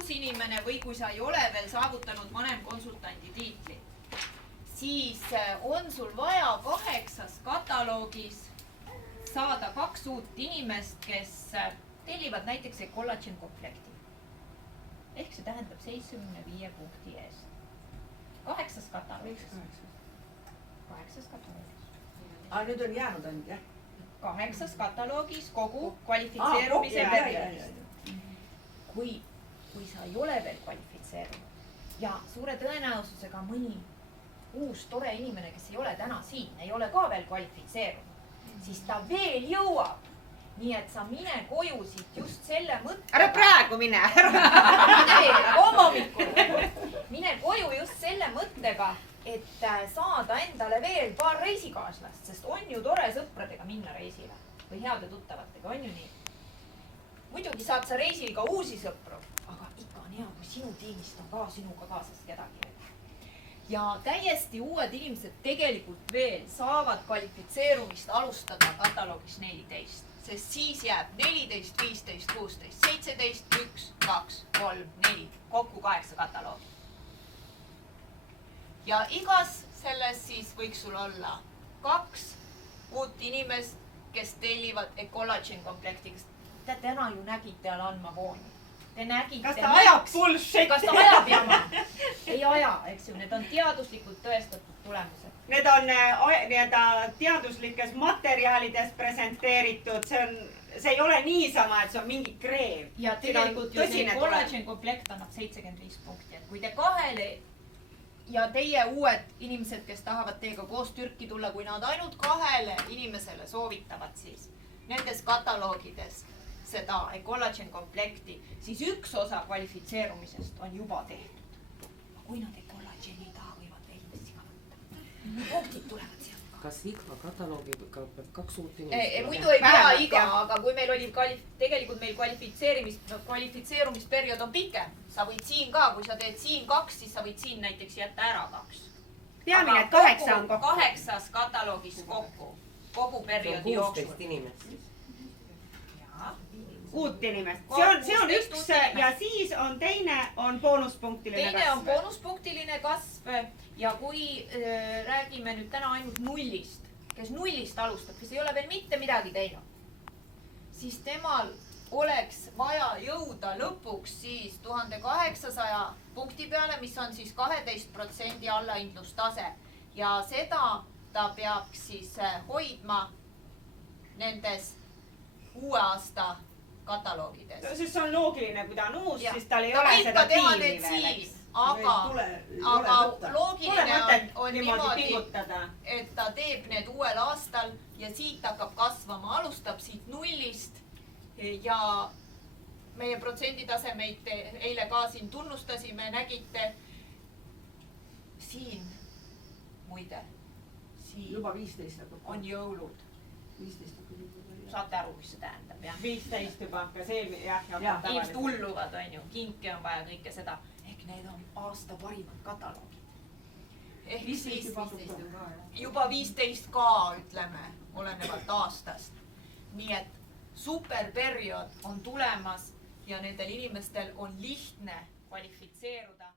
uus inimene või kui sa ei ole veel saavutanud vanemkonsultandi tiitli, siis on sul vaja 8 kataloogis saada 2 uut inimest, kes tellivad näiteks collagen komplekti. Ehk see tähendab 75 punkti eest. 8 kataloogis. 8 kataloogis. Nüüd on jäänud ainult, jah? 8 kataloogis kogu kvalifitseerumise perioodist. Kui sa ei ole veel kvalifitseerunud ja suure tõenäosusega mõni uus tore inimene, kes ei ole täna siin, ei ole ka veel kvalifitseerunud, siis ta veel jõuab. Nii et sa mine koju siit just selle mõttega. Ära praegu mine! Mine veel, aga hommikul. Mine koju just selle mõttega, et saada endale veel paar reisikaaslast, sest on ju tore sõpradega minna reisile või heade tuttavatega, on ju nii? Muidugi saad sa reisil ka uusi sõpru, aga ikka on hea, kui sinu tiimist on ka sinuga kaasas kedagi. Ja täiesti uued inimesed tegelikult veel saavad kvalifitseerumist alustada kataloogis 14, sest siis jääb 14, 15, 16, 17, 1, 2, 3, 4, kokku 8 kataloogi. Ja igas selles siis võiks sul olla 2 uut inimest, kes tellivad collagen komplekti. Te täna ju nägite Alanma vooni. Te nägite. Kas ta ajab bullshit? Kas ta ajab jama? Ei aja, eks ju. Need on teaduslikult tõestatud tulemused. Need on teaduslikes materjalides presenteeritud. See ei ole niisama, et see on mingi kreem. Ja tegelikult ju see collagen komplekt annab 75 punkti. Et kui te 2 ja teie uued inimesed, kes tahavad teiega koos Türki tulla, kui nad ainult 2 inimesele soovitavad siis nendes kataloogides seda collagen komplekti, siis üks osa kvalifitseerumisest on juba tehtud. Kui nad collageni ei taha, võivad veel inimesi ka võtta. Punktid tulevad sealt ka. Kas iga kataloogiga peab 2 uut inimest? Muidu ei pea iga, aga kui meil oli tegelikult meil kvalifitseerumisperiood on pikem. Sa võid siin ka, kui sa teed siin 2, siis sa võid siin näiteks jätta ära 2. Peamine, et 8 on kokku. 8 kataloogis kokku, kogu perioodi jooksul. 16 inimest. Uut inimest. See on üks ja siis on teine on boonuspunktiline kasv. Teine on boonuspunktiline kasv ja kui räägime nüüd täna ainult nullist, kes nullist alustab, kes ei ole veel mitte midagi teinud, siis temal oleks vaja jõuda lõpuks siis 1800 punkti peale, mis on siis 12% allahindlustase. Ja seda ta peaks siis hoidma nendes uue aasta kataloogides. No, siis on loogiline, kui ta on uus, siis tal ei ole seda tiimi veel, eks. Aga loogiline on niimoodi, pingutada. Et ta teeb need uuel aastal ja siit hakkab kasvama, alustab siit nullist ja meie protsenditasemeid eile ka siin tunnustasime, nägite siin, muide, siin juba 15 on jõulud. 15 Saate aru, mis see tähendab, jah? 15 juba, ka see, jah. Inimesed hulluvad, on ju, kinke on vaja kõike seda. Ehk need on aasta parimad kataloogid. Ehk siis juba 15 ka, ütleme, olenevalt aastast. Nii et superperiood on tulemas ja nendel inimestel on lihtne kvalifitseeruda.